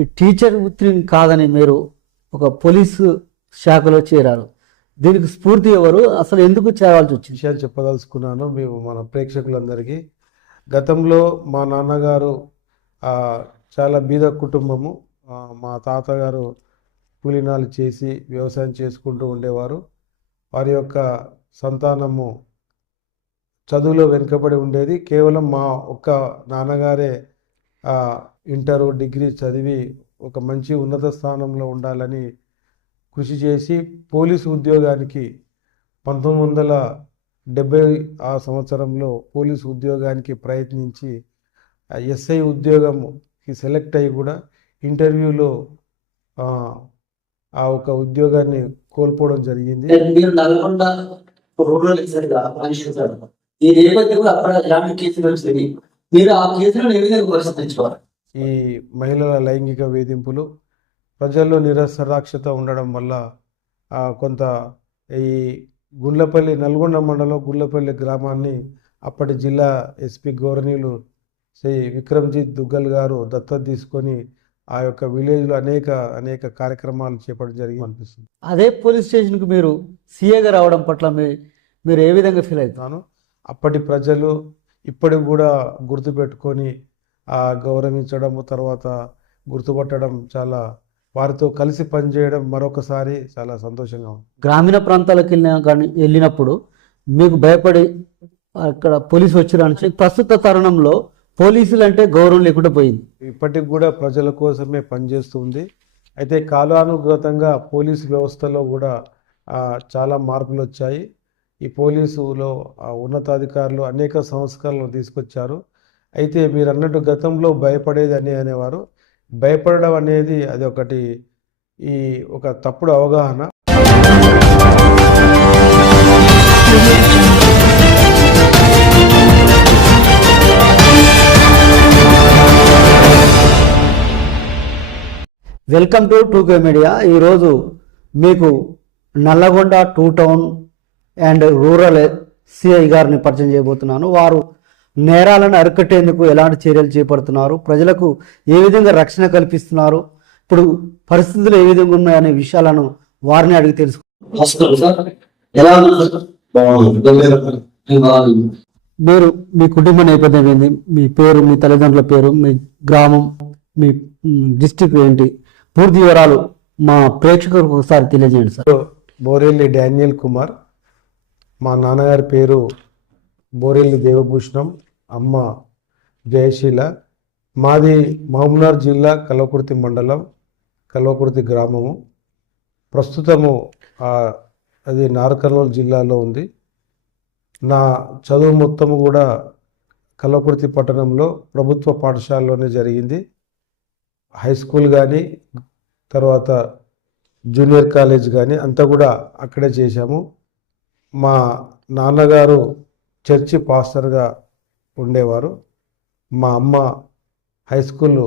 ఈ టీచర్ వృత్తిని కాదని మీరు ఒక పోలీసు శాఖలో చేరారు. దీనికి స్ఫూర్తి ఎవరు? అసలు ఎందుకు చేరాల్సి వచ్చింది? విషయాలు చెప్పదలుచుకున్నాను మేము మన ప్రేక్షకులందరికీ. గతంలో మా నాన్నగారు చాలా బీద కుటుంబము. మా తాతగారు కూలినాలు చేసి వ్యవసాయం చేసుకుంటూ ఉండేవారు. వారి యొక్క సంతానము చదువులో వెనుకబడి ఉండేది. కేవలం మా ఒక్క నాన్నగారే ఇంటరు డిగ్రీ చదివి ఒక మంచి ఉన్నత స్థానంలో ఉండాలని కృషి చేసి పోలీసు ఉద్యోగానికి పంతొమ్మిది వందల డెబ్బై ఆ సంవత్సరంలో పోలీసు ఉద్యోగానికి ప్రయత్నించి ఎస్ఐ ఉద్యోగంకి సెలెక్ట్ అయ్యి కూడా ఇంటర్వ్యూలో ఆ, ఒక ఉద్యోగాన్ని కోల్పోవడం జరిగింది. మీరు నల్గొండ రూరల్ పనిచేశారు ఈ నేపథ్యంలో అక్కడ ఎలాంటి కేసులు మీరు ఆ కేసులను ఏ విధంగా పరిశీలించుకోవాలి ఈ మహిళల లైంగిక వేధింపులు ప్రజల్లో నిరసరాక్షత ఉండడం వల్ల కొంత ఈ గుండ్లపల్లి నల్గొండ మండలం గుండ్లపల్లి గ్రామాన్ని అప్పటి జిల్లా ఎస్పీ గౌరవనీయులు శ్రీ విక్రమ్జిత్ దుగ్గల్ గారు దత్తత తీసుకొని ఆ యొక్క విలేజ్లో అనేక అనేక కార్యక్రమాలు చేపట్టడం జరిగింది. అనిపిస్తుంది. అదే పోలీస్ స్టేషన్కి మీరు సీఏగా రావడం పట్ల మీరు ఏ విధంగా ఫీల్ అవుతారు? చెప్తాను అప్పటి ప్రజలు ఇప్పటికి కూడా గుర్తుపెట్టుకొని గౌరవించడం తర్వాత గుర్తుపట్టడం చాలా వారితో కలిసి పనిచేయడం మరొకసారి చాలా సంతోషంగా ఉంది. గ్రామీణ ప్రాంతాలకు వెళ్ళిన కానీ వెళ్ళినప్పుడు మీకు భయపడి అక్కడ పోలీసు వచ్చిరానికి ప్రస్తుత తరుణంలో పోలీసులు అంటే గౌరవం లేకుండా పోయింది. ఇప్పటికి కూడా ప్రజల కోసమే పనిచేస్తుంది అయితే కాలానుగతంగా పోలీసు వ్యవస్థలో కూడా చాలా మార్పులు వచ్చాయి. ఈ పోలీసులో ఉన్నతాధికారులు అనేక సంస్కరణలు తీసుకొచ్చారు. అయితే మీరు అన్నట్టు గతంలో భయపడేది అని అనేవారు. భయపడడం అనేది అది ఒకటి ఈ ఒక తప్పుడు అవగాహన. Welcome to two K media. ఈరోజు మీకు Nalgonda two town and rural CI గారిని పరిచయం చేయబోతున్నాను. వారు నేరాలను అరికట్టేందుకు ఎలాంటి చర్యలు చేపడుతున్నారు? ప్రజలకు ఏ విధంగా రక్షణ కల్పిస్తున్నారు? ఇప్పుడు పరిస్థితులు ఏ విధంగా ఉన్నాయనే విషయాలను వారిని అడిగి తెలుసు మీరు మీ కుటుంబ నేపథ్యం ఏంది? మీ పేరు మీ తల్లిదండ్రుల పేరు మీ గ్రామం మీ డిస్టిక్ ఏంటి? పూర్తి వివరాలు మా ప్రేక్షకులకు ఒకసారి తెలియజేయండి సార్. బోరెల్లి డానియల్ కుమార్. మా నాన్నగారి పేరు బోరెల్లి దేవభూషణం అమ్మ జయశీల మాది మహబూబ్నగర్ జిల్లా కల్వకుర్తి మండలం కల్వకుర్తి గ్రామము. ప్రస్తుతము అది నార్కర్నూలు జిల్లాలో ఉంది. నా చదువు మొత్తము కూడా కల్వకుర్తి పట్టణంలో ప్రభుత్వ పాఠశాలలోనే జరిగింది. హై స్కూల్ కానీ తర్వాత జూనియర్ కాలేజ్ కానీ అంతా కూడా అక్కడే చేశాము. మా నాన్నగారు చర్చి పాస్టర్గా ఉండేవారు. మా అమ్మ హై స్కూల్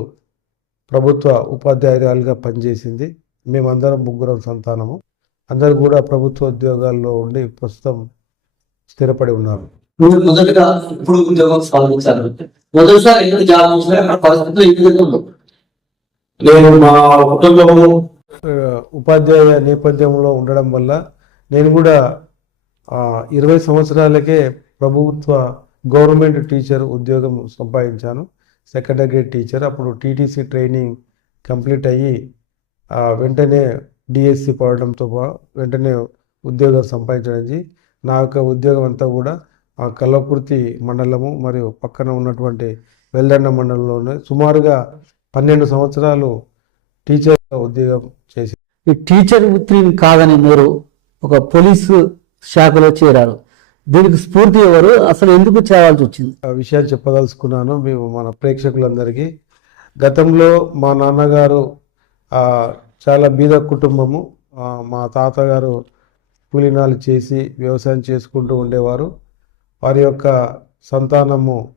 ప్రభుత్వ ఉపాధ్యాయురాలుగా పనిచేసింది. మేమందరం ముగ్గురం సంతానము. అందరు కూడా ప్రభుత్వ ఉద్యోగాల్లో ఉండి ప్రస్తుతం స్థిరపడి ఉన్నారు. మీరు మొదటగా ఇప్పుడు ఉద్యోగం సాధించారు? మొదటిసారి ఎక్కడ జాబ్ చేసినా అక్కడ పరిస్థితులు ఏ విధంగా ఉండవు నేను మా కుటుంబము ఉపాధ్యాయ నేపథ్యంలో ఉండడం వల్ల నేను కూడా ఇరవై సంవత్సరాలకే ప్రభుత్వ గవర్నమెంట్ టీచర్ ఉద్యోగం సంపాదించాను. Second grade teacher. అప్పుడు టీటీసీ ట్రైనింగ్ కంప్లీట్ అయ్యి వెంటనే డిఎస్సి పడడంతో వెంటనే ఉద్యోగం సంపాదించడానికి నా యొక్క ఉద్యోగం అంతా కూడా ఆ కల్లకుర్తి మండలము మరియు పక్కన ఉన్నటువంటి వెల్దండ మండలంలోనే సుమారుగా పన్నెండు సంవత్సరాలు టీచర్ ఉద్యోగం చేసి ఈ టీచర్ వృత్తిని కాదని మీరు ఒక పోలీసు శాఖలో చేరారు. దీనికి స్ఫూర్తి ఎవరు? అసలు ఎందుకు చేయాల్సి వచ్చింది? ఆ విషయాన్ని చెప్పదలుచుకున్నాను మేము మన ప్రేక్షకులందరికీ. గతంలో మా నాన్నగారు ఆ, చాలా బీద కుటుంబము. ఆ, మా తాతగారు కూలినాలు చేసి వ్యవసాయం చేసుకుంటూ ఉండేవారు. వారి యొక్క సంతానము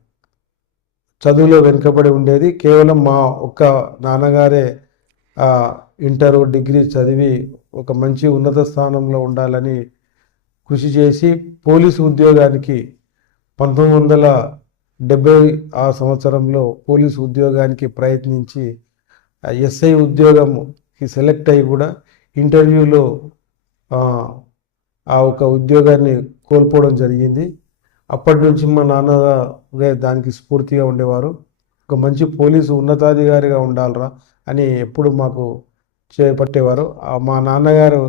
చదువులో వెనుకబడి ఉండేది. కేవలం మా ఒక్క నాన్నగారే ఆ, ఇంటరు డిగ్రీ చదివి ఒక మంచి ఉన్నత స్థానంలో ఉండాలని కృషి చేసి పోలీసు ఉద్యోగానికి పంతొమ్మిది వందల డెబ్బై ఆ సంవత్సరంలో పోలీసు ఉద్యోగానికి ప్రయత్నించి ఎస్ఐ ఉద్యోగంకి సెలెక్ట్ అయ్యి కూడా ఇంటర్వ్యూలో ఆ, ఒక ఉద్యోగాన్ని కోల్పోవడం జరిగింది. అప్పటి నుంచి మా నాన్న దానికి స్ఫూర్తిగా ఉండేవారు. ఒక మంచి పోలీసు ఉన్నతాధికారిగా ఉండాలరా అని ఎప్పుడు మాకు చేపట్టేవారు. మా నాన్నగారు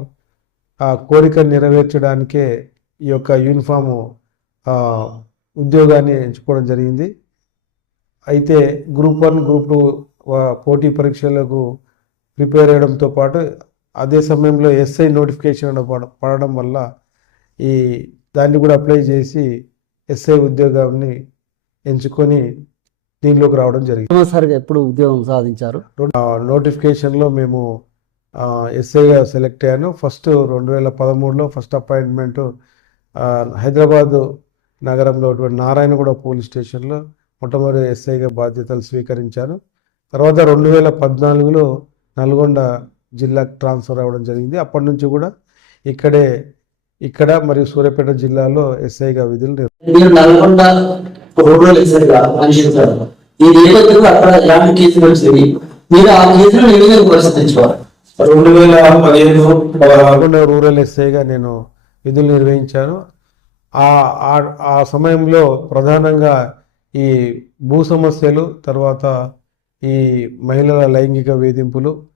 ఆ కోరిక నెరవేర్చడానికే ఈ యొక్క యూనిఫాము ఉద్యోగాన్ని ఎంచుకోవడం జరిగింది. అయితే గ్రూప్ వన్ గ్రూప్ టూ పోటీ పరీక్షలకు ప్రిపేర్ అయ్యడంతో పాటు అదే సమయంలో ఎస్ఐ నోటిఫికేషన్ పడ- పడడం వల్ల ఈ దాన్ని కూడా అప్లై చేసి ఎస్ఐ ఉద్యోగాన్ని ఎంచుకొని దీనిలోకి రావడం జరిగింది. మొట్టమొదటిసారిగా ఎప్పుడు ఉద్యోగం సాధించారు? నోటిఫికేషన్లో మేము ఎస్ఐగా సెలెక్ట్ అయ్యాను. ఫస్ట్ రెండు వేల పదమూడులో ఫస్ట్ అపాయింట్మెంట్ హైదరాబాదు నగరంలో ఉన్నటువంటి నారాయణగూడ పోలీస్ స్టేషన్లో మొట్టమొదటి ఎస్ఐగా బాధ్యతలు స్వీకరించాను. తర్వాత రెండు వేల పద్నాలుగులో నల్గొండ జిల్లాకు ట్రాన్స్ఫర్ అవ్వడం జరిగింది. అప్పటి నుంచి కూడా ఇక్కడే ఇక్కడ మరియు సూర్యాపేట జిల్లాలో ఎస్ఐగా విధులు నిర్వహించారు రెండు వేల పదిహేను పదహారు రూరల్ ఎస్ఐగా నేను విధులు నిర్వహించాను. ఆ ఆ- సమయంలో ప్రధానంగా ఈ భూ సమస్యలు తర్వాత ఈ మహిళల లైంగిక వేధింపులు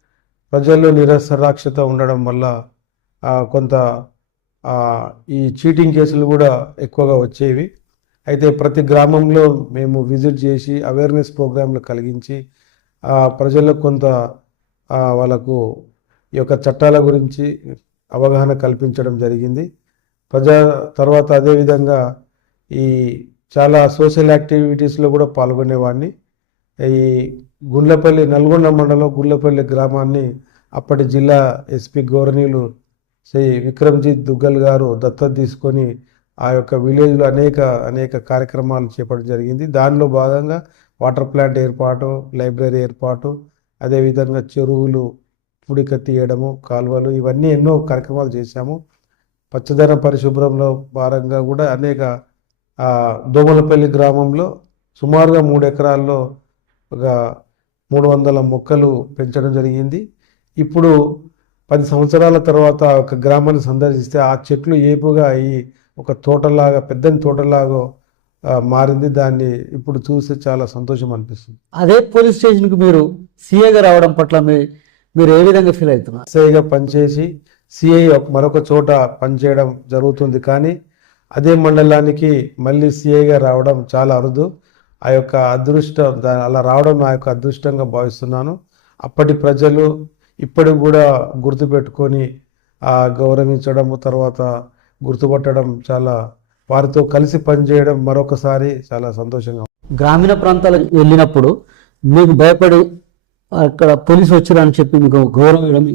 ప్రజల్లో నిరసరాక్షత ఉండడం వల్ల కొంత ఈ చీటింగ్ కేసులు కూడా ఎక్కువగా వచ్చేవి. అయితే ప్రతి గ్రామంలో మేము విజిట్ చేసి అవేర్నెస్ ప్రోగ్రాంలు కలిగించి ఆ, ప్రజలకు కొంత వాళ్ళకు ఈ యొక్క చట్టాల గురించి అవగాహన కల్పించడం జరిగింది. ప్రజా తర్వాత అదేవిధంగా ఈ చాలా సోషల్ యాక్టివిటీస్లో కూడా పాల్గొనేవాడిని. ఈ గుండ్లపల్లి నల్గొండ మండలం గుండ్లపల్లి గ్రామాన్ని అప్పటి జిల్లా ఎస్పీ గవర్నీలు శ్రీ విక్రమ్జీత్ దుగ్గల్ గారు దత్తత తీసుకొని ఆ యొక్క విలేజ్లో అనేక అనేక కార్యక్రమాలు చేపట్టడం జరిగింది. దానిలో భాగంగా వాటర్ ప్లాంట్ ఏర్పాటు లైబ్రరీ ఏర్పాటు అదేవిధంగా చెరువులు పుడిక తీయడము కాలువలు ఇవన్నీ ఎన్నో కార్యక్రమాలు చేశాము. పచ్చదనం పరిశుభ్రంలో భాగంగా కూడా అనేక దోమలపల్లి గ్రామంలో సుమారుగా మూడు ఎకరాల్లో ఒక మూడు వందల మొక్కలు పెంచడం జరిగింది. ఇప్పుడు పది సంవత్సరాల తర్వాత ఒక గ్రామాన్ని సందర్శిస్తే ఆ చెట్లు ఏపుగా అయ్యి ఒక తోటలాగా పెద్దని తోటలాగా మారింది. దాన్ని ఇప్పుడు చూస్తే చాలా సంతోషం అనిపిస్తుంది. అదే పోలీస్ స్టేషన్కి మీరు సీఏగా రావడం పట్ల మీ మీరు ఏ విధంగా ఫీల్ అవుతున్నారు? ఎస్ఐగా పనిచేసి సిఐ మరొక చోట పనిచేయడం జరుగుతుంది కానీ అదే మండలానికి మళ్ళీ సిఐగా రావడం చాలా అరుదు. ఆ యొక్క అదృష్టం అలా రావడం నా యొక్క అదృష్టంగా భావిస్తున్నాను. అప్పటి ప్రజలు ఇప్పటికి కూడా గుర్తుపెట్టుకొని ఆ గౌరవించడం తర్వాత గుర్తుపట్టడం చాలా వారితో కలిసి పనిచేయడం మరొకసారి చాలా సంతోషంగా. గ్రామీణ ప్రాంతాలకు వెళ్ళినప్పుడు మీకు భయపడి అక్కడ పోలీసు వచ్చారని చెప్పి మీకు గౌరవం ఇవ్వడం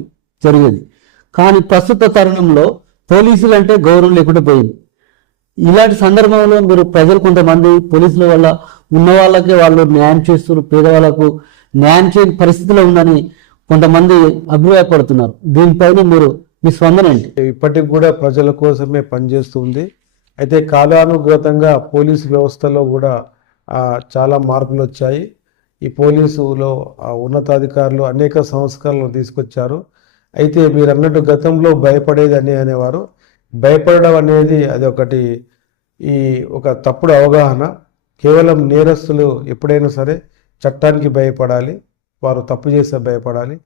జరిగేది. కానీ ప్రస్తుత తరుణంలో పోలీసులు అంటే గౌరవం లేకుండా పోయింది. ఇలాంటి సందర్భంలో మీరు ప్రజలు కొంతమంది పోలీసుల వల్ల ఉన్న వాళ్ళకే వాళ్ళు న్యాయం చేస్తున్నారు పేదవాళ్ళకు న్యాయం చేయని పరిస్థితిలో ఉందని కొంతమంది అభిప్రాయపడుతున్నారు. దీనిపైన మీరు మీ స్పందన ఏంటి? ఇప్పటికి కూడా ప్రజల కోసమే పనిచేస్తుంది అయితే కాలానుగతంగా పోలీసు వ్యవస్థలో కూడా చాలా మార్పులు వచ్చాయి. ఈ పోలీసులో ఆ, ఉన్నతాధికారులు అనేక సంస్కరణలు తీసుకొచ్చారు. అయితే మీరు అన్నట్టు గతంలో భయపడేది అని అనేవారు. భయపడడం అనేది అది ఒకటి ఈ ఒక తప్పుడు అవగాహన. కేవలం నేరస్తులు ఎప్పుడైనా సరే చట్టానికి భయపడాలి వారు తప్పు చేస్తే భయపడాలి.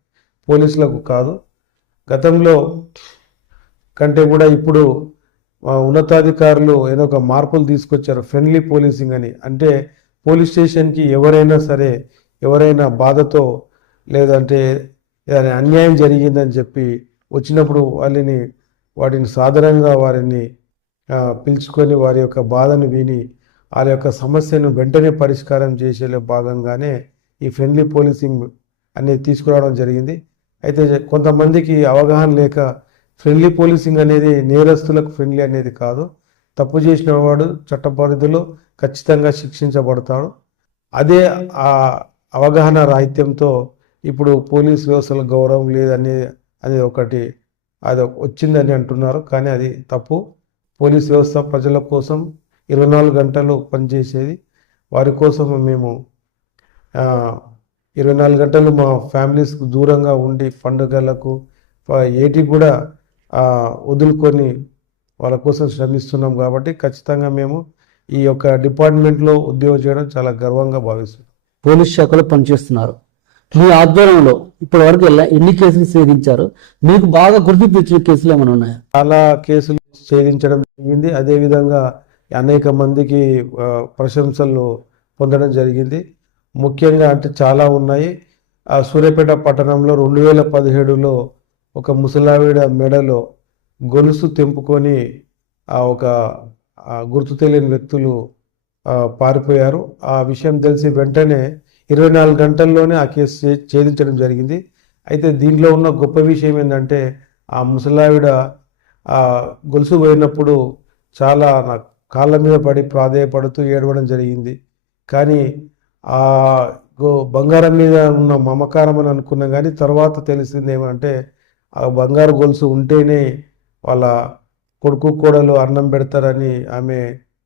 పోలీసులకు కాదు. గతంలో కంటే కూడా ఇప్పుడు ఉన్నతాధికారులు ఏదో ఒక మార్పులు తీసుకొచ్చారు. ఫ్రెండ్లీ పోలీసింగ్ అని. అంటే పోలీస్ స్టేషన్కి ఎవరైనా సరే ఎవరైనా బాధతో లేదంటే ఏదైనా అన్యాయం జరిగిందని చెప్పి వచ్చినప్పుడు వాళ్ళని వాటిని సాధారణంగా వారిని పిలుచుకొని వారి యొక్క బాధను విని వారి యొక్క సమస్యను వెంటనే పరిష్కారం చేసేలో భాగంగానే ఈ ఫ్రెండ్లీ పోలీసింగ్ అనేది తీసుకురావడం జరిగింది. అయితే కొంతమందికి అవగాహన లేక ఫ్రెండ్లీ పోలీసింగ్ అనేది నేరస్తులకు ఫ్రెండ్లీ అనేది కాదు. తప్పు చేసిన వాడు చట్ట పరిధిలో ఖచ్చితంగా శిక్షించబడతాడు. అదే ఆ అవగాహన రాహిత్యంతో ఇప్పుడు పోలీస్ వ్యవస్థలో గౌరవం లేదని అది ఒకటి అది వచ్చిందని అంటున్నారు. కానీ అది తప్పు. పోలీస్ వ్యవస్థ ప్రజల కోసం ఇరవై నాలుగు గంటలు పనిచేసేది. వారి కోసం మేము ఇరవై నాలుగు గంటలు మా ఫ్యామిలీస్కు దూరంగా ఉండి పండుగలకు ఏటి కూడా వదులుకొని వాళ్ళ కోసం శ్రమిస్తున్నాం కాబట్టి ఖచ్చితంగా మేము ఈ యొక్క డిపార్ట్మెంట్లో ఉద్యోగం చేయడం చాలా గర్వంగా భావిస్తున్నాం పోలీస్ శాఖలో పనిచేస్తున్నారు. మీ ఆధ్వర్యంలో ఇప్పటి వరకు ఎన్ని కేసులు ఛేదించారు? మీకు బాగా గుర్తింపు ఇచ్చిన కేసులు ఏమైనా ఉన్నాయా? చాలా కేసులు ఛేదించడం జరిగింది. అదేవిధంగా అనేక మందికి ప్రశంసలు పొందడం జరిగింది. ముఖ్యంగా అంటే చాలా ఉన్నాయి. ఆ సూర్యాపేట పట్టణంలో రెండు వేల పదిహేడులో ఒక ముసలావిడ మెడలో గొలుసు తెంపుకొని ఆ ఒక గుర్తు తెలియని వ్యక్తులు పారిపోయారు. ఆ విషయం తెలిసి వెంటనే ఇరవై నాలుగు గంటల్లోనే ఆ కేసు ఛేదించడం జరిగింది. అయితే దీనిలో ఉన్న గొప్ప విషయం ఏంటంటే ఆ ముసలావిడ ఆ గొలుసు పోయినప్పుడు చాలా నా కాళ్ళ మీద పడి ప్రాధేయపడుతూ ఏడవడం జరిగింది. కానీ ఆ గో- బంగారం మీద ఉన్న మమకారం అని అనుకున్నాం కానీ తర్వాత తెలిసింది ఏమంటే ఆ బంగారు గొలుసు ఉంటేనే వాళ్ళ కొడుకు కోడలు అన్నం పెడతారని ఆమె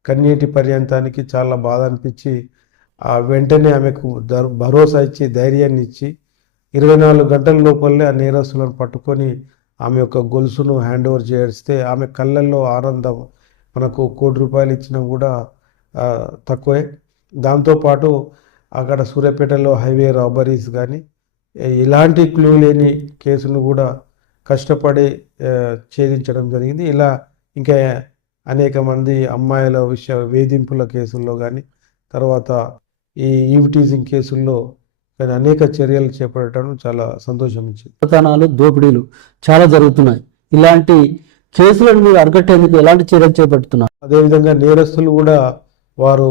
కన్నీటి పర్యంతానికి చాలా బాధ అనిపించి ఆ వెంటనే ఆమెకు భరోసా ఇచ్చి ధైర్యాన్ని ఇచ్చి ఇరవై నాలుగు గంటల లోపలే ఆ నేరస్తులను పట్టుకొని ఆమె యొక్క గొలుసును హ్యాండ్ ఓవర్ చేస్తే ఆమె కళ్ళల్లో ఆనందం మనకు కోటి రూపాయలు ఇచ్చినా కూడా తక్కువే. దాంతోపాటు అక్కడ సూర్యాపేటలో హైవే రాబరీస్ కానీ ఇలాంటి క్లూ లేని కేసును కూడా కష్టపడి ఛేదించడం జరిగింది. ఇలా ఇంకా అనేక మంది అమ్మాయిల విషయ వేధింపుల కేసుల్లో కానీ తర్వాత ఈ ఈవ్టీజింగ్ కేసుల్లో కానీ అనేక చర్యలు చేపట్టడం చాలా సంతోషం ఇచ్చింది దొంగతనాలు దోపిడీలు చాలా జరుగుతున్నాయి. ఇలాంటి కేసులను మీరు అరికట్టేందుకు ఎలాంటి చర్యలు చేపడుతున్నారు? అదేవిధంగా నేరస్తులు కూడా వారు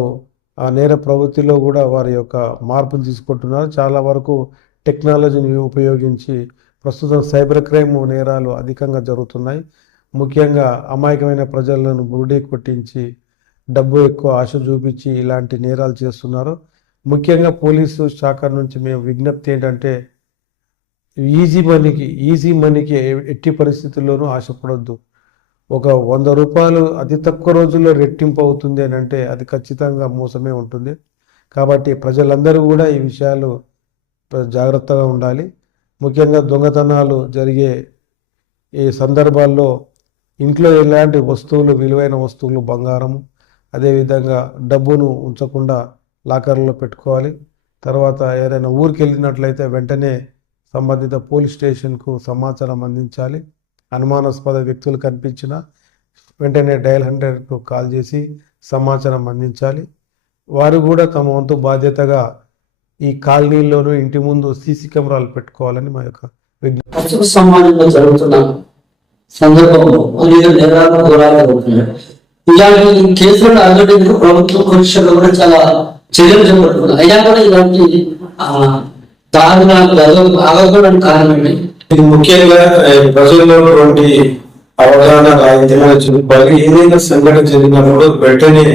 ఆ నేర ప్రవృత్తిలో కూడా వారి యొక్క మార్పులు తీసుకుంటున్నారు. చాలా వరకు టెక్నాలజీని ఉపయోగించి ప్రస్తుతం సైబర్ క్రైమ్ నేరాలు అధికంగా జరుగుతున్నాయి. ముఖ్యంగా అమాయకమైన ప్రజలను బురుడి కొట్టించి డబ్బు ఎక్కువ ఆశ చూపించి ఇలాంటి నేరాలు చేస్తున్నారు. ముఖ్యంగా పోలీసు శాఖ నుంచి మేము విజ్ఞప్తి ఏంటంటే ఈజీ మనీకి ఈజీ మనీకి ఎట్టి పరిస్థితుల్లోనూ ఆశపడొద్దు. ఒక వంద రూపాయలు అతి తక్కువ రోజుల్లో రెట్టింపు అవుతుంది అని అంటే అది ఖచ్చితంగా మోసమే ఉంటుంది. కాబట్టి ప్రజలందరూ కూడా ఈ విషయాలు జాగ్రత్తగా ఉండాలి. ముఖ్యంగా దొంగతనాలు జరిగే ఈ సందర్భాల్లో ఇంట్లో ఎలాంటి వస్తువులు విలువైన వస్తువులు బంగారం అదేవిధంగా డబ్బును ఉంచకుండా లాకర్లో పెట్టుకోవాలి. తర్వాత ఏదైనా ఊరికి వెళ్ళినట్లయితే వెంటనే సంబంధిత పోలీస్ స్టేషన్కు సమాచారం అందించాలి. అనుమానాస్పద వ్యక్తులు కనిపించిన వెంటనే డయల్ హండ్రెడ్కు కాల్ చేసి సమాచారం అందించాలి. వారు కూడా తమ వంతు బాధ్యతగా ఈ కాలనీలోనూ ఇంటి ముందు సీసీ కెమెరాలు పెట్టుకోవాలని మా యొక్క విజ్ఞప్తి. సమాజంలో జరుగుతున్న సందర్భంలో అనేక నేరాలు ఘోరాలు జరుగుతున్నాయి ఇలాంటి కేసులను ప్రభుత్వం పరీక్షలు కూడా చాలా చర్యలు చేపడుతున్నారు. అయినా కూడా ఇలాంటి ఆ, దారుణాలు ఆగకపోవడానికి కారణమే ఇది ముఖ్యంగా ప్రజల్లో ఉన్నటువంటి అవగాహన చూపాలి ఏదైనా సంఘటన జరిగినప్పుడు వెంటనే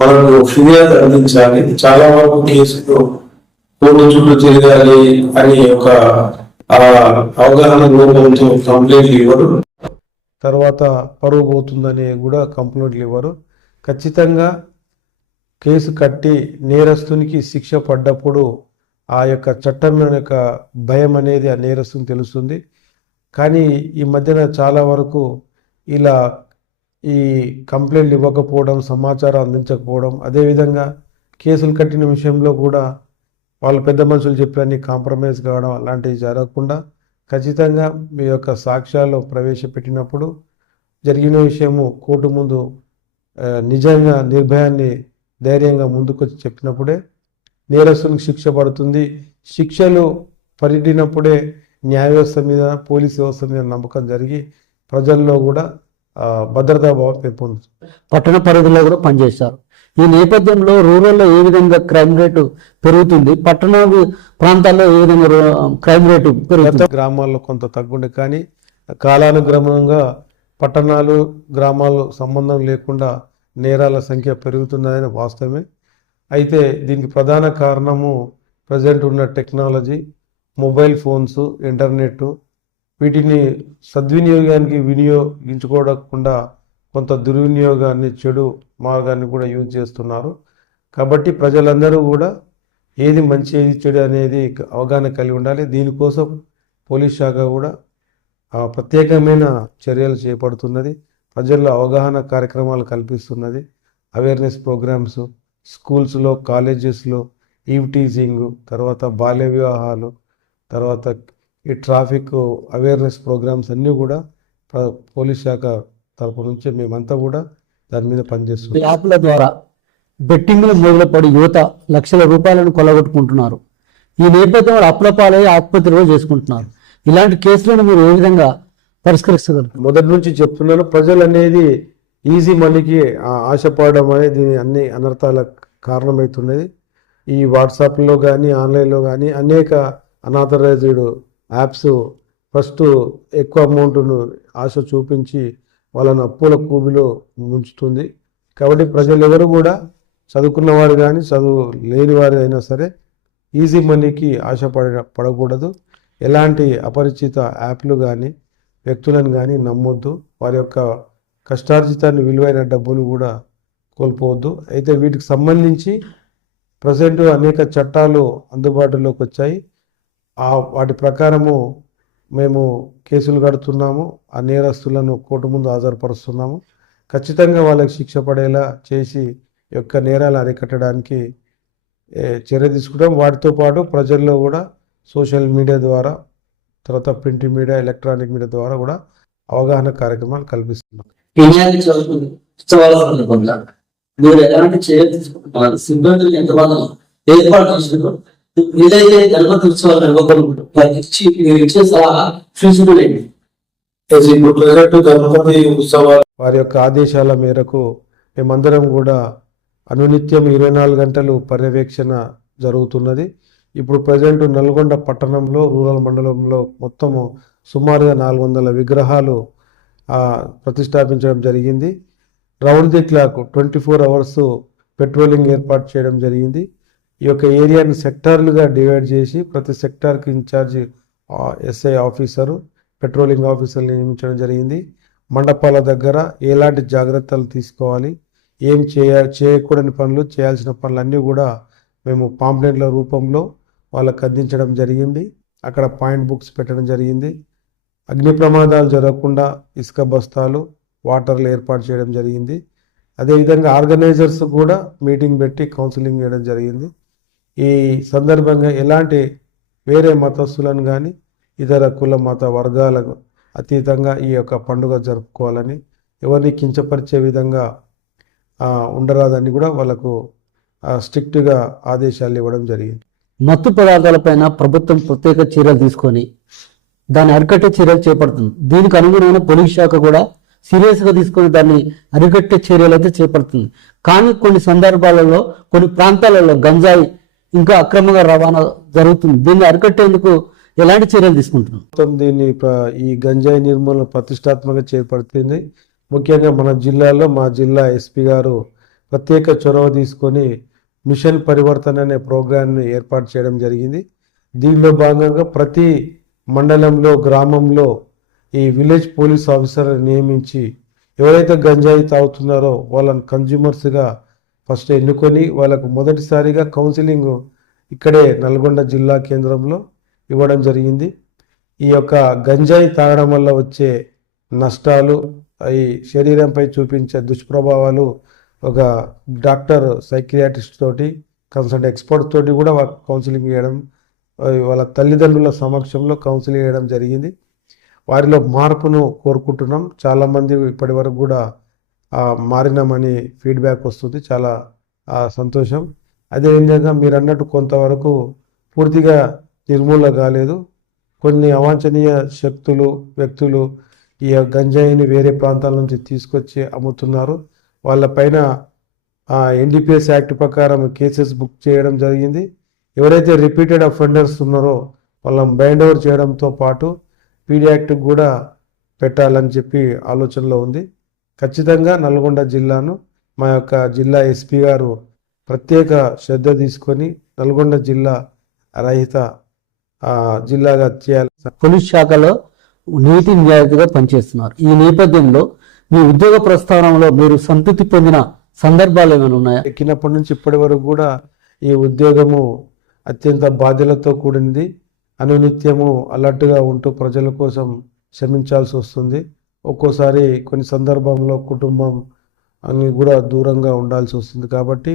మనకు ఫిర్యాదు అందించాలి. చాలా వరకు కేసులు కోర్టు చుట్టూ తిరగాలి అని ఒక అవగాహన లోపంతో కంప్లైంట్లు ఇవ్వరు. తర్వాత పరువు పోతుందని కూడా కంప్లైంట్లు ఇవ్వరు. ఖచ్చితంగా కేసు కట్టి నేరస్తునికి శిక్ష పడ్డప్పుడు ఆ యొక్క చట్టం యొక్క భయం అనేది ఆ నేరస్తుని తెలుస్తుంది. కానీ ఈ మధ్యన చాలా వరకు ఇలా ఈ కంప్లైంట్లు ఇవ్వకపోవడం సమాచారం అందించకపోవడం అదేవిధంగా కేసులు కట్టిన విషయంలో కూడా వాళ్ళు పెద్ద మనుషులు చెప్పినన్ని కాంప్రమైజ్ కావడం అలాంటివి జరగకుండా ఖచ్చితంగా మీ యొక్క సాక్ష్యాలు ప్రవేశపెట్టినప్పుడు జరిగిన విషయము కోర్టు ముందు నిజంగా నిర్భయాన్ని ధైర్యంగా ముందుకొచ్చి చెప్పినప్పుడే నేరస్తునికి శిక్ష పడుతుంది. శిక్షలు పడినప్పుడే న్యాయ వ్యవస్థ మీద పోలీస్ వ్యవస్థ మీద నమ్మకం జరిగి ప్రజల్లో కూడా భద్రతా భావం పెంపొందుతుంది. పట్టణ పరిధిలో కూడా పనిచేశారు ఈ నేపథ్యంలో రూరల్లో ఏ విధంగా క్రైమ్ రేటు పెరుగుతుంది? పట్టణ ప్రాంతాల్లో ఏ విధంగా క్రైమ్ రేటు పెరుగుతుంది? గ్రామాల్లో కొంత తగ్గుండే కానీ కాలానుక్రమంగా పట్టణాలు గ్రామాలు సంబంధం లేకుండా నేరాల సంఖ్య పెరుగుతున్నదని వాస్తవమే. అయితే దీనికి ప్రధాన కారణము ప్రజెంట్ ఉన్న టెక్నాలజీ మొబైల్ ఫోన్స్ ఇంటర్నెట్ వీటిని సద్వినియోగానికి వినియోగించుకోకుండా కొంత దుర్వినియోగాన్ని చెడు మార్గాన్ని కూడా యూజ్ చేస్తున్నారు. కాబట్టి ప్రజలందరూ కూడా ఏది మంచి ఏది చెడు అనేది అవగాహన కలిగి ఉండాలి. దీనికోసం పోలీస్ శాఖ కూడా ప్రత్యేకమైన చర్యలు చేపడుతున్నది. ప్రజల్లో అవగాహన కార్యక్రమాలు కల్పిస్తున్నది. అవేర్నెస్ ప్రోగ్రామ్స్ స్కూల్స్లో కాలేజెస్లో ఈవ్టీజింగ్ తర్వాత బాల్య వివాహాలు తర్వాత ఈ ట్రాఫిక్ అవేర్నెస్ ప్రోగ్రామ్స్ అన్నీ కూడా ప్ర- పోలీస్ శాఖ తరపు నుంచి మేమంతా కూడా దాని మీద పనిచేస్తున్నాం యాప్ల ద్వారా బెట్టింగ్లు మొదలు పడి యువత లక్షల రూపాయలను కొల్లగొట్టుకుంటున్నారు. ఈ నేపథ్యంలో అప్లపాలై ఆసుపత్రిలో చేసుకుంటున్నారు. ఇలాంటి కేసులను మీరు ఏ విధంగా పరిష్కరిస్తగలరు మొదటి నుంచి చెప్తున్నాను ప్రజలు అనేది ఈజీ మనీకి ఆశపడడం అనేది దీని అన్ని అనర్థాల కారణమవుతున్నది ఈ వాట్సాప్లో కానీ ఆన్లైన్లో కానీ అనేక అనాథరైజ్డ్ యాప్స్ ఫస్ట్ ఎక్కువ అమౌంట్ను ఆశ చూపించి వాళ్ళని అప్పుల కూబిలో ముంచుతుంది. కాబట్టి ప్రజలు ఎవరు కూడా చదువుకున్న వారు కానీ చదువు లేని వారు అయినా సరే ఈజీ మనీకి ఆశపడ పడకూడదు. ఎలాంటి అపరిచిత యాప్లు కానీ వ్యక్తులను కానీ నమ్మొద్దు. వారి యొక్క కష్టార్జితాన్ని విలువైన డబ్బును కూడా కోల్పోవద్దు. అయితే వీటికి సంబంధించి ప్రజెంట్ అనేక చట్టాలు అందుబాటులోకి వచ్చాయి వాటి ప్రకారము మేము కేసులు కడుతున్నాము ఆ నేరస్తులను కోర్టు ముందు హాజరుపరుస్తున్నాము. ఖచ్చితంగా వాళ్ళకి శిక్ష పడేలా చేసి యొక్క నేరాలు అరికట్టడానికి చర్య తీసుకుంటాం. వాటితో పాటు ప్రజల్లో కూడా సోషల్ మీడియా ద్వారా తర్వాత ప్రింట్ మీడియా ఎలక్ట్రానిక్ మీడియా ద్వారా కూడా అవగాహన కార్యక్రమాలు కల్పిస్తున్నాం. మీరు ఎలాంటి చర్యలు తీసుకుంటున్నారు సిబ్బందులు ఎంతమంది ఏర్పాటు ఏదైతే గణపతి ఉత్సవాలు నిర్వహణ వారికి ఇచ్చి మీరు ఇచ్చే సలహా ఫీజుబుల్ ఏంటి ఇప్పుడు ప్రజెంట్ గణపతి ఉత్సవాలు వారి యొక్క ఆదేశాల మేరకు మేమందరం కూడా అనునిత్యం ఇరవై నాలుగు గంటలు పర్యవేక్షణ జరుగుతున్నది. ఇప్పుడు ప్రజెంట్ నల్గొండ పట్టణంలో రూరల్ మండలంలో మొత్తము సుమారుగా నాలుగు వందల విగ్రహాలు ఆ, ప్రతిష్టాపించడం జరిగింది. Round the clock twenty four hours patrolling ఏర్పాటు చేయడం జరిగింది. ఈ యొక్క ఏరియాని సెక్టార్లుగా డివైడ్ చేసి ప్రతి సెక్టార్కి ఇన్ఛార్జ్ ఎస్ఐ ఆఫీసరు పెట్రోలింగ్ ఆఫీసర్ని నియమించడం జరిగింది. మండపాల దగ్గర ఎలాంటి జాగ్రత్తలు తీసుకోవాలి ఏం చేయ చేయకూడని పనులు చేయాల్సిన పనులన్నీ కూడా మేము పాంప్లెట్ల రూపంలో వాళ్ళకు అందించడం జరిగింది. అక్కడ పాయింట్ బుక్స్ పెట్టడం జరిగింది. అగ్ని ప్రమాదాలు జరగకుండా ఇసుక బస్తాలు వాటర్లు ఏర్పాటు చేయడం జరిగింది. అదేవిధంగా ఆర్గనైజర్స్ కూడా మీటింగ్ పెట్టి కౌన్సిలింగ్ చేయడం జరిగింది. ఈ సందర్భంగా ఎలాంటి వేరే మతస్థులను కానీ ఇతర కుల మత వర్గాలకు అతీతంగా ఈ యొక్క పండుగ జరుపుకోవాలని ఎవరిని కించపరిచే విధంగా ఉండరాదని కూడా వాళ్ళకు స్ట్రిక్ట్గా ఆదేశాలు ఇవ్వడం జరిగింది. మత్తు పదార్థాలపైన ప్రభుత్వం ప్రత్యేక చర్యలు తీసుకొని దాన్ని అరికట్టే చర్యలు చేపడుతుంది. దీనికి అనుగుణమైన పోలీస్ శాఖ కూడా సీరియస్గా తీసుకొని దాన్ని అరికట్టే చర్యలు అయితే చేపడుతుంది. కానీ కొన్ని సందర్భాలలో కొన్ని ప్రాంతాలలో గంజాయి ఇంకా అక్రమంగా రవాణా జరుగుతుంది. దీన్ని అరికట్టేందుకు ఎలాంటి చర్యలు తీసుకుంటున్నాం మొత్తం దీన్ని ఈ గంజాయి నిర్మూలన ప్రతిష్టాత్మకంగా చేపడుతుంది. ముఖ్యంగా మన జిల్లాలో మా జిల్లా ఎస్పీ గారు ప్రత్యేక చొరవ తీసుకొని మిషన్ పరివర్తన అనే ప్రోగ్రాంను ఏర్పాటు చేయడం జరిగింది. దీనిలో భాగంగా ప్రతి మండలంలో గ్రామంలో ఈ విలేజ్ పోలీస్ ఆఫీసర్ నియమించి ఎవరైతే గంజాయి తాగుతున్నారో వాళ్ళని కన్జ్యూమర్స్గా ఫస్ట్ ఎన్నుకొని వాళ్ళకు మొదటిసారిగా కౌన్సిలింగ్ ఇక్కడే నల్గొండ జిల్లా కేంద్రంలో ఇవ్వడం జరిగింది. ఈ యొక్క గంజాయి తాగడం వల్ల వచ్చే నష్టాలు ఈ శరీరంపై చూపించే దుష్ప్రభావాలు ఒక డాక్టర్ సైకియాట్రిస్ట్ తోటి కన్సల్ట్ ఎక్స్పర్ట్ తోటి కూడా కౌన్సిలింగ్ చేయడం వాళ్ళ తల్లిదండ్రుల సమక్షంలో కౌన్సిలింగ్ చేయడం జరిగింది. వారిలో మార్పును కోరుకుంటున్నాం. చాలామంది ఇప్పటి వరకు కూడా మారినామని ఫీడ్బ్యాక్ వస్తుంది. చాలా సంతోషం. అదేవిధంగా మీరు అన్నట్టు కొంతవరకు పూర్తిగా నిర్మూలన కాలేదు. కొన్ని అవాంఛనీయ శక్తులు వ్యక్తులు ఈ గంజాయిని వేరే ప్రాంతాల నుంచి తీసుకొచ్చి అమ్ముతున్నారు. వాళ్ళపైన ఎన్డీపీఎస్ యాక్ట్ ప్రకారం కేసెస్ బుక్ చేయడం జరిగింది. ఎవరైతే రిపీటెడ్ అఫెండర్స్ ఉన్నారో వాళ్ళని బైండ్ ఓవర్ చేయడంతో పాటు పీడీ యాక్ట్ కూడా పెట్టాలని చెప్పి ఆలోచనలో ఉంది. ఖచ్చితంగా నల్గొండ జిల్లాను మా యొక్క జిల్లా ఎస్పీ గారు ప్రత్యేక శ్రద్ధ తీసుకొని నల్గొండ జిల్లా రహిత జిల్లాగా చేయాలి. పోలీస్ శాఖలో నీతి నిజాయితీగా పనిచేస్తున్నారు. ఈ నేపథ్యంలో మీ ఉద్యోగ ప్రస్థానంలో మీరు సంతృప్తి పొందిన సందర్భాలు ఏమైనా ఉన్నాయా? ఎక్కినప్పటి నుంచి ఇప్పటి వరకు కూడా ఈ ఉద్యోగము అత్యంత బాధ్యతలతో కూడింది. అనునిత్యము అలర్ట్గా ఉంటూ ప్రజల కోసం శ్రమించాల్సి వస్తుంది. ఒక్కోసారి కొన్ని సందర్భంలో కుటుంబం అని కూడా దూరంగా ఉండాల్సి వస్తుంది కాబట్టి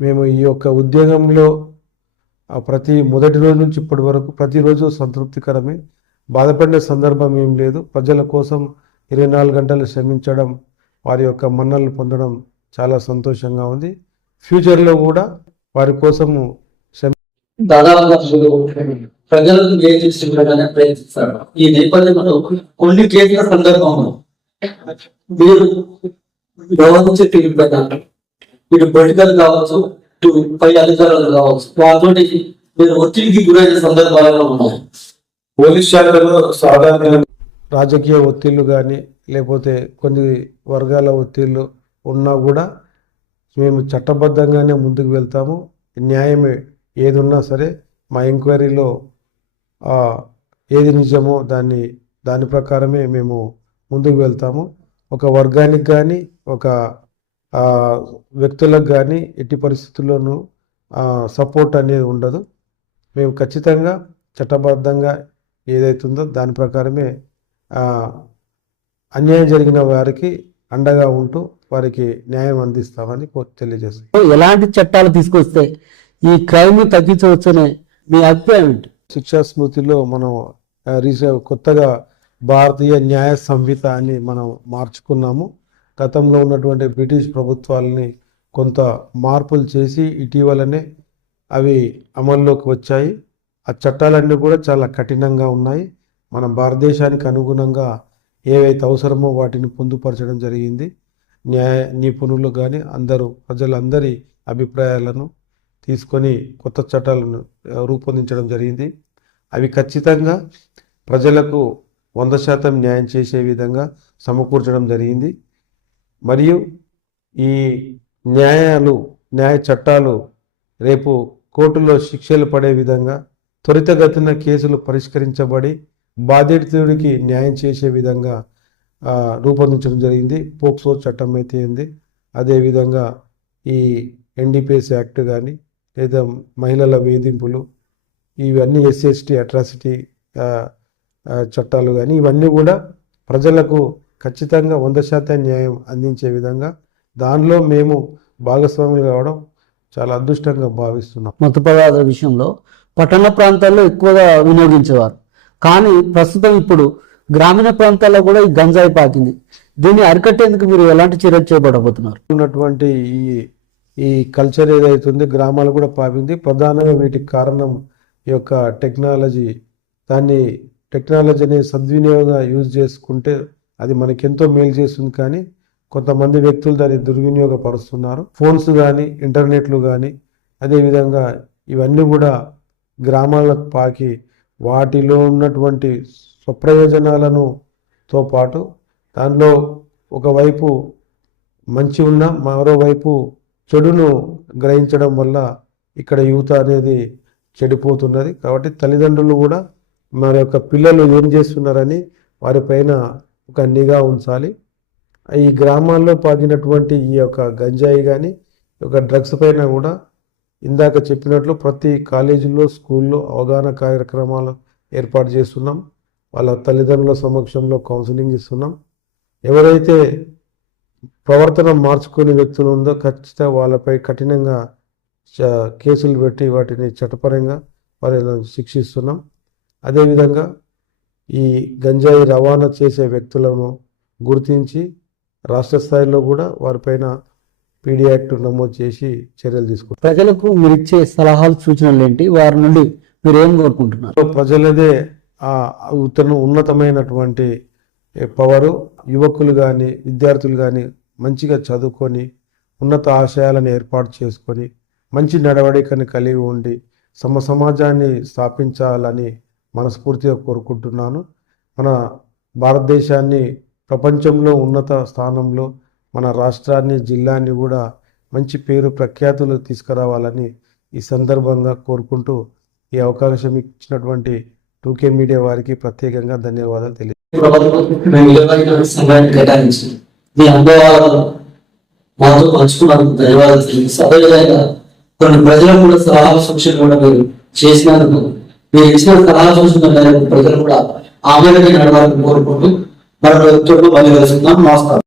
మేము ఈ యొక్క ఉద్యోగంలో ప్రతి మొదటి రోజు నుంచి ఇప్పటి వరకు ప్రతిరోజు సంతృప్తికరమే. బాధపడిన సందర్భం ఏం లేదు. ప్రజల కోసం ఇరవై నాలుగు గంటలు శ్రమించడం వారి యొక్క మన్నలు పొందడం చాలా సంతోషంగా ఉంది. ఫ్యూచర్లో కూడా వారి కోసము దాదాపుగా ప్రజలకు మేలు చేసేలాగానే ప్రయత్నిస్తారు. ఈ నేపథ్యంలో కొన్ని కేసుల సందర్భంలో మీరు వ్యవహరించే తీరు ప్రకారం ఇటు పొలిటికల్ కావచ్చు ఇటు పై అధికారులు కావచ్చు వాటితో మీరు ఒత్తిడికి గురైన సందర్భాలు ఉన్నాయి? పోలీస్ శాఖలో సాధారణ రాజకీయ ఒత్తిళ్ళు కానీ లేకపోతే కొన్ని వర్గాల ఒత్తిళ్ళు ఉన్నా కూడా మేము చట్టబద్ధంగానే ముందుకు వెళ్తాము. న్యాయమే ఏది ఉన్నా సరే మా ఎంక్వైరీలో ఏది నిజమో దాన్ని దాని ప్రకారమే మేము ముందుకు వెళ్తాము. ఒక వర్గానికి కానీ ఒక వ్యక్తులకు కానీ ఎట్టి పరిస్థితుల్లోనూ సపోర్ట్ అనేది ఉండదు. మేము ఖచ్చితంగా చట్టబద్ధంగా ఏదైతుందో దాని ప్రకారమే అన్యాయం జరిగిన వారికి అండగా ఉంటూ వారికి న్యాయం అందిస్తామని తెలియజేస్తాం ఎలాంటి చట్టాలు తీసుకొస్తే ఈ క్రైమ్ తగ్గించవచ్చనే మీ అభిప్రాయం ఏంటి? శిక్షా స్మృతిలో మనం రీసెంట్ కొత్తగా భారతీయ న్యాయ సంహిత అని మనం మార్చుకున్నాము. గతంలో ఉన్నటువంటి బ్రిటిష్ ప్రభుత్వాలని కొంత మార్పులు చేసి ఇటీవలనే అవి అమల్లోకి వచ్చాయి. ఆ చట్టాలన్నీ కూడా చాలా కఠినంగా ఉన్నాయి. మన భారతదేశానికి అనుగుణంగా ఏవైతే అవసరమో వాటిని పొందుపరచడం జరిగింది. న్యాయ నిపుణులు కానీ అందరూ ప్రజలందరి అభిప్రాయాలను తీసుకొని కొత్త చట్టాలను రూపొందించడం జరిగింది. అవి ఖచ్చితంగా ప్రజలకు వంద శాతం న్యాయం చేసే విధంగా సమకూర్చడం జరిగింది. మరియు ఈ న్యాయాలు న్యాయ చట్టాలు రేపు కోర్టులో శిక్షలు పడే విధంగా త్వరితగతిన కేసులు పరిష్కరించబడి బాధితుడికి న్యాయం చేసే విధంగా రూపొందించడం జరిగింది. పోక్సో చట్టం అయితే ఉంది అదేవిధంగా ఈ ఎన్డిపిఎస్ యాక్ట్ కానీ లేదా మహిళల వేధింపులు ఇవన్నీ ఎస్సీ అట్రాసిటీ చట్టాలు కానీ ఇవన్నీ కూడా ప్రజలకు ఖచ్చితంగా వంద శాతం న్యాయం అందించే విధంగా దానిలో మేము భాగస్వాములు కావడం చాలా అదృష్టంగా భావిస్తున్నాం. మత్తు పదార్థాల విషయంలో పట్టణ ప్రాంతాల్లో ఎక్కువగా వినియోగించేవారు. కానీ ప్రస్తుతం ఇప్పుడు గ్రామీణ ప్రాంతాల్లో కూడా ఈ గంజాయి పాకింది. దీన్ని అరికట్టేందుకు మీరు ఎలాంటి చర్యలు చేపట్టబోతున్నారు? ఉన్నటువంటి ఈ ఈ కల్చర్ ఏదైతుంది గ్రామాలు కూడా పాపింది ప్రధానంగా వీటికి కారణం ఈ యొక్క టెక్నాలజీ. దాన్ని టెక్నాలజీని సద్వినియోగంగా యూజ్ చేసుకుంటే అది మనకెంతో మేలు చేస్తుంది కానీ కొంతమంది వ్యక్తులు దాన్ని దుర్వినియోగపరుస్తున్నారు. ఫోన్స్ కానీ ఇంటర్నెట్లు కానీ అదేవిధంగా ఇవన్నీ కూడా గ్రామాలకు పాకి వాటిలో ఉన్నటువంటి స్వప్రయోజనాలను తో పాటు దానిలో ఒకవైపు మంచి ఉన్న మరోవైపు చెడును గ్రహించడం వల్ల ఇక్కడ యువత అనేది చెడిపోతున్నది. కాబట్టి తల్లిదండ్రులు కూడా మన యొక్క పిల్లలు ఏం చేస్తున్నారని వారిపైన ఒక నిఘా ఉంచాలి. ఈ గ్రామాల్లో పాకినటువంటి ఈ యొక్క గంజాయి కానీ ఒక డ్రగ్స్ పైన కూడా ఇందాక చెప్పినట్లు ప్రతి కాలేజీలో స్కూల్లో అవగాహన కార్యక్రమాలు ఏర్పాటు చేస్తున్నాం. వాళ్ళ తల్లిదండ్రుల సమక్షంలో కౌన్సిలింగ్ ఇస్తున్నాం. ఎవరైతే ప్రవర్తన మార్చుకునే వ్యక్తులు ఉందో ఖచ్చితంగా వాళ్ళపై కఠినంగా కేసులు పెట్టి వాటిని చట్టపరంగా వారిని శిక్షిస్తున్నాం. అదేవిధంగా ఈ గంజాయి రవాణా చేసే వ్యక్తులను గుర్తించి రాష్ట్ర స్థాయిలో కూడా వారిపైన పీడీ యాక్ట్ నమోదు చేసి చర్యలు తీసుకుంటాం. ప్రజలకు మీరు ఇచ్చే సలహాలు సూచనలు ఏంటి? వారి నుండి మీరు ఏం కోరుకుంటున్నారు? ప్రజలదే ఆ ఉత్తమ ఉన్నతమైనటువంటి పవరు యువకులు కానీ విద్యార్థులు కానీ మంచిగా చదువుకొని ఉన్నత ఆశయాలను ఏర్పాటు చేసుకొని మంచి నడవడికని కలిగి ఉండి సమ సమాజాన్ని స్థాపించాలని మనస్ఫూర్తిగా కోరుకుంటున్నాను. మన భారతదేశాన్ని ప్రపంచంలో ఉన్నత స్థానంలో మన రాష్ట్రాన్ని జిల్లాని కూడా మంచి పేరు ప్రఖ్యాతులు తీసుకురావాలని ఈ సందర్భంగా కోరుకుంటూ ఈ అవకాశం ఇచ్చినటువంటి టూకే మీడియా వారికి ప్రత్యేకంగా ధన్యవాదాలు తెలియ సమయాన్ని కేటాయించి మీ అనుభవాలను మాతో పంచుకున్నందుకు ధన్యవాదాలు. తెలియజేస్తాం అదేవిధంగా కొన్ని ప్రజలకు కూడా సలహా సూచనలు కూడా మీరు చేసినందుకు మీరు ఇచ్చిన సలహా సూచనల ప్రజలు కూడా ఆమె నడవాలని కోరుకుంటూ మరొక వ్యక్తులు మళ్ళీ కలుసుకుందాం నమస్కారం